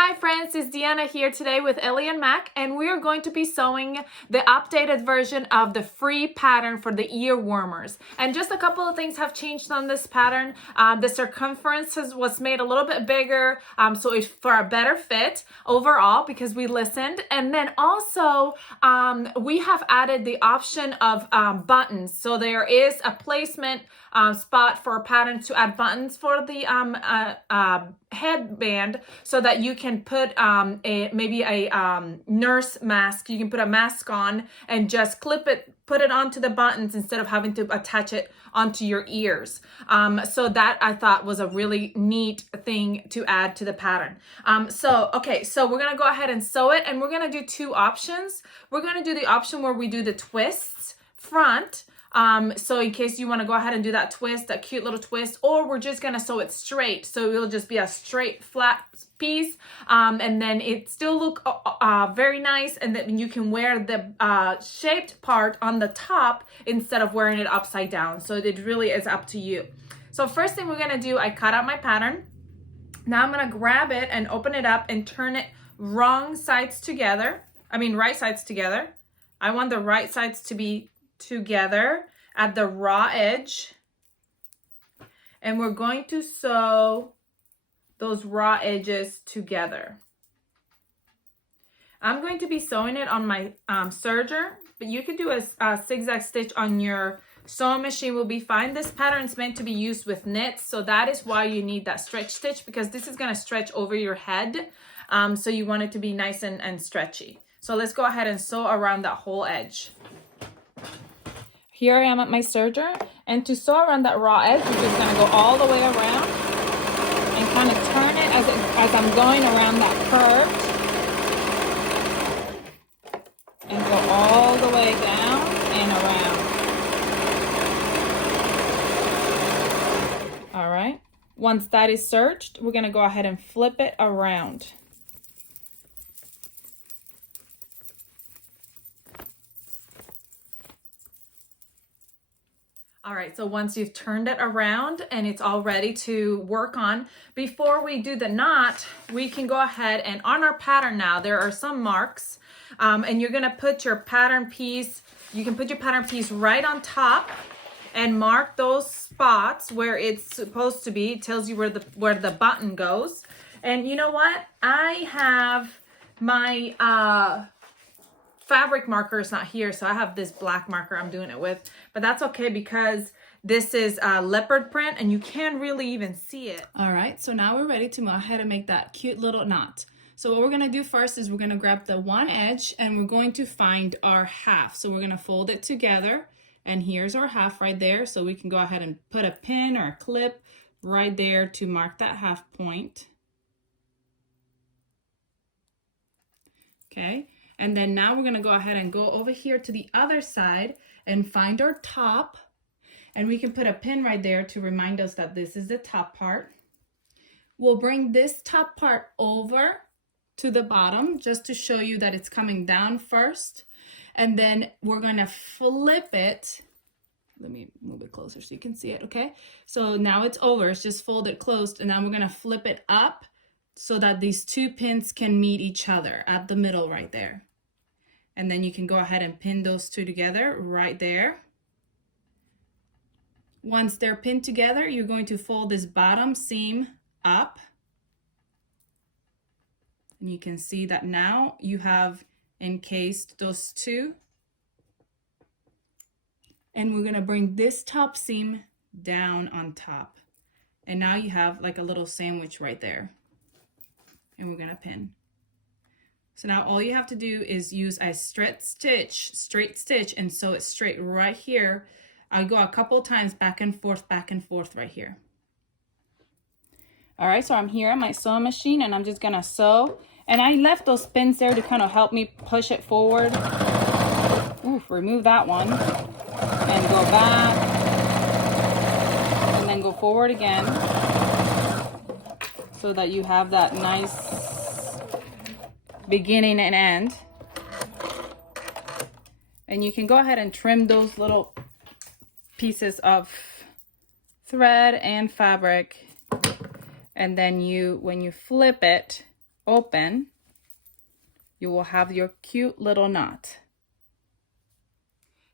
Hi friends, it's Deanna here today with Ellie and Mac, and we are going to be sewing the updated version of the free pattern for the ear warmers. And just a couple of things have changed on this pattern. The circumference was made a little bit bigger, so it's for a better fit overall because we listened. And then also we have added the option of buttons. So there is a placement spot for a pattern to add buttons for the headband, so that you can put maybe a nurse mask. You can put a mask on and just clip it, put it onto the buttons instead of having to attach it onto your ears. So that I thought was a really neat thing to add to the pattern. So we're gonna go ahead and sew it, and we're gonna do two options. We're gonna do the option where we do the twists front. So in case you want to go ahead and do that twist, that cute little twist, or we're just going to sew it straight. So it'll just be a straight flat piece. And then it still look very nice. And then you can wear the shaped part on the top instead of wearing it upside down. So it really is up to you. So first thing we're going to do, I cut out my pattern. Now I'm going to grab it and open it up and turn it right sides together. I want the right sides to be together at the raw edge, and we're going to sew those raw edges together. I'm going to be sewing it on my serger, but you can do a zigzag stitch on your sewing machine will be fine. This pattern is meant to be used with knits, so that is why you need that stretch stitch, because this is going to stretch over your head, so you want it to be nice and stretchy. So let's go ahead and sew around that whole edge. Here I am at my serger, and to sew around that raw edge, we're just going to go all the way around and kind of turn it as I'm going around that curve, and go all the way down and around. All right, once that is serged, we're going to go ahead and flip it around. All right, so once you've turned it around and it's all ready to work on, before we do the knot, we can go ahead and on our pattern now, there are some marks, and you're gonna put your pattern piece, you can put your pattern piece right on top and mark those spots where it's supposed to be. It tells you where the button goes. And you know what? I have my fabric marker is not here, so I have this black marker I'm doing it with, but that's okay because this is leopard print and you can't really even see it. All right, so now we're ready to go ahead and make that cute little knot. So what we're gonna do first is we're gonna grab the one edge and we're going to find our half. So we're gonna fold it together, and here's our half right there. So we can go ahead and put a pin or a clip right there to mark that half point. Okay. And then now we're gonna go ahead and go over here to the other side and find our top. And we can put a pin right there to remind us that this is the top part. We'll bring this top part over to the bottom just to show you that it's coming down first. And then we're gonna flip it. Let me move it closer so you can see it, okay? So now it's over, it's just folded closed, and now we're gonna flip it up so that these two pins can meet each other at the middle right there. And then you can go ahead and pin those two together right there. Once they're pinned together, you're going to fold this bottom seam up. And you can see that now you have encased those two. And we're gonna bring this top seam down on top. And now you have like a little sandwich right there. And we're gonna pin. So now all you have to do is use a straight stitch, and sew it straight right here. I go a couple times back and forth right here. All right, so I'm here on my sewing machine and I'm just gonna sew. And I left those pins there to kind of help me push it forward. Oof, remove that one. And go back. And then go forward again. So that you have that nice beginning and end. And you can go ahead and trim those little pieces of thread and fabric, and then when you flip it open, you will have your cute little knot.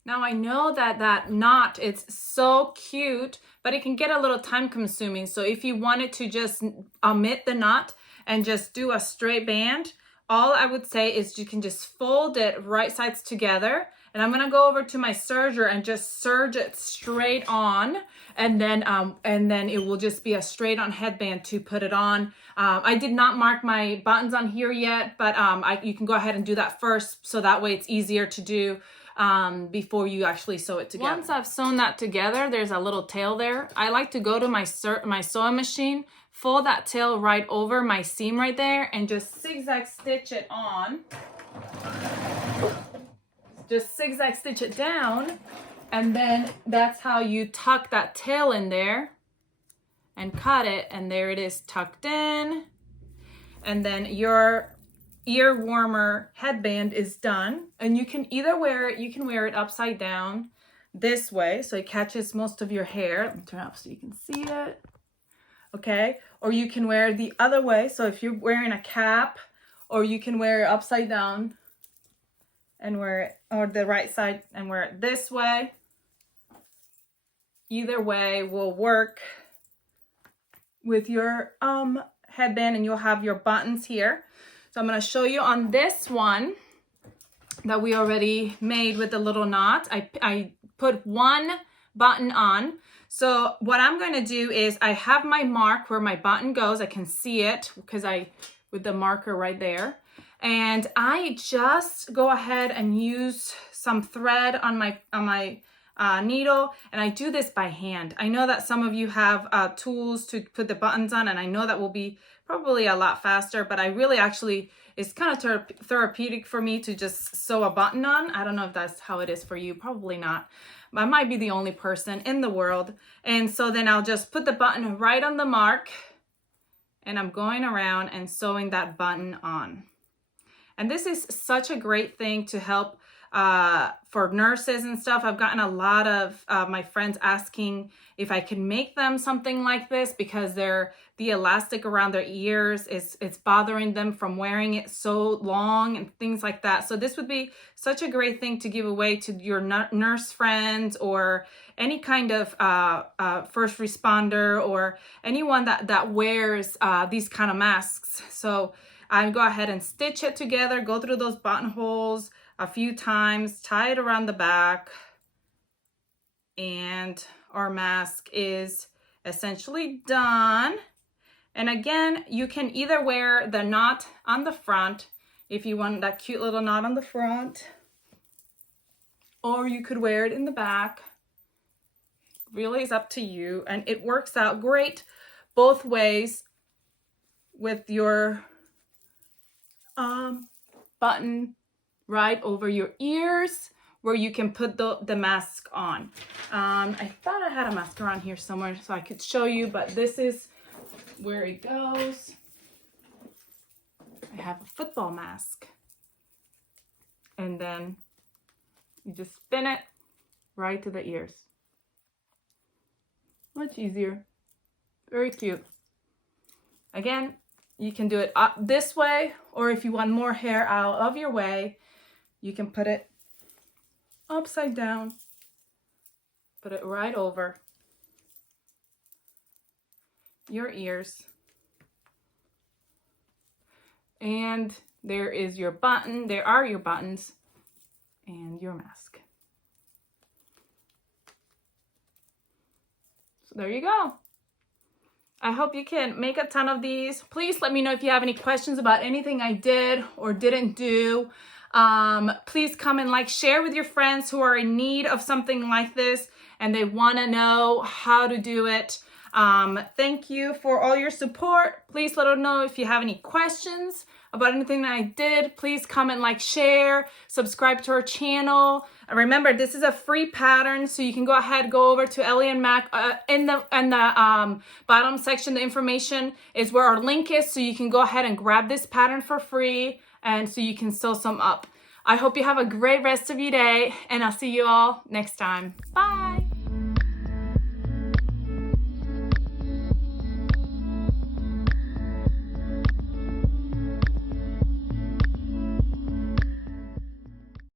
Now I know that that knot is so cute, but it can get a little time consuming. So if you wanted to just omit the knot and just do a straight band, all I would say is you can just fold it right sides together. And I'm gonna go over to my serger and just serge it straight on, and then it will just be a straight on headband to put it on. I did not mark my buttons on here yet, but you can go ahead and do that first, so that way it's easier to do before you actually sew it together. Once I've sewn that together, there's a little tail there. I like to go to my sewing machine, fold that tail right over my seam right there, and just zigzag stitch it on. Just zigzag stitch it down, and then that's how you tuck that tail in there and cut it, and there it is tucked in. And then your ear warmer headband is done, and you can either wear it upside down this way so it catches most of your hair. Let me turn it up so you can see it. Okay, or you can wear it the other way, so if you're wearing a cap, or you can wear it upside down and wear it, or the right side and wear it this way. Either way will work with your headband, and you'll have your buttons here. So I'm going to show you on this one that we already made with the little knot. I put one button on. So what I'm going to do is I have my mark where my button goes. I can see it because with the marker right there. And I just go ahead and use some thread on my needle, and I do this by hand. I know that some of you have tools to put the buttons on, and I know that will be probably a lot faster, but I really actually, it's kind of therapeutic for me to just sew a button on. I don't know if that's how it is for you, probably not. I might be the only person in the world. And so then I'll just put the button right on the mark, and I'm going around and sewing that button on. And this is such a great thing to help for nurses and stuff. I've gotten a lot of my friends asking if I can make them something like this because the elastic around their ears it's bothering them from wearing it so long and things like that. So this would be such a great thing to give away to your nurse friends or any kind of first responder or anyone that wears these kind of masks. So I go ahead and stitch it together, go through those buttonholes a few times, tie it around the back, and our mask is essentially done. And again, you can either wear the knot on the front if you want that cute little knot on the front, or you could wear it in the back. Really is up to you, and it works out great both ways with your button right over your ears where you can put the mask on. I thought I had a mask on here somewhere so I could show you, but this is where it goes. I have a football mask, and then you just spin it right to the ears. Much easier. Very cute. Again, you can do it up this way, or if you want more hair out of your way, you can put it upside down, put it right over your ears. And there is your button. There are your buttons and your mask. So there you go. I hope you can make a ton of these. Please let me know if you have any questions about anything I did or didn't do. Please come and share with your friends who are in need of something like this and they want to know how to do it. Thank you for all your support. Please let us know if you have any questions about anything that I did. Please comment, share, subscribe to our channel. And remember, this is a free pattern, so you can go over to Ellie and Mac. In the bottom section, the information is where our link is, so you can go ahead and grab this pattern for free, and so you can sew some up. I hope you have a great rest of your day, and I'll see you all next time. Bye.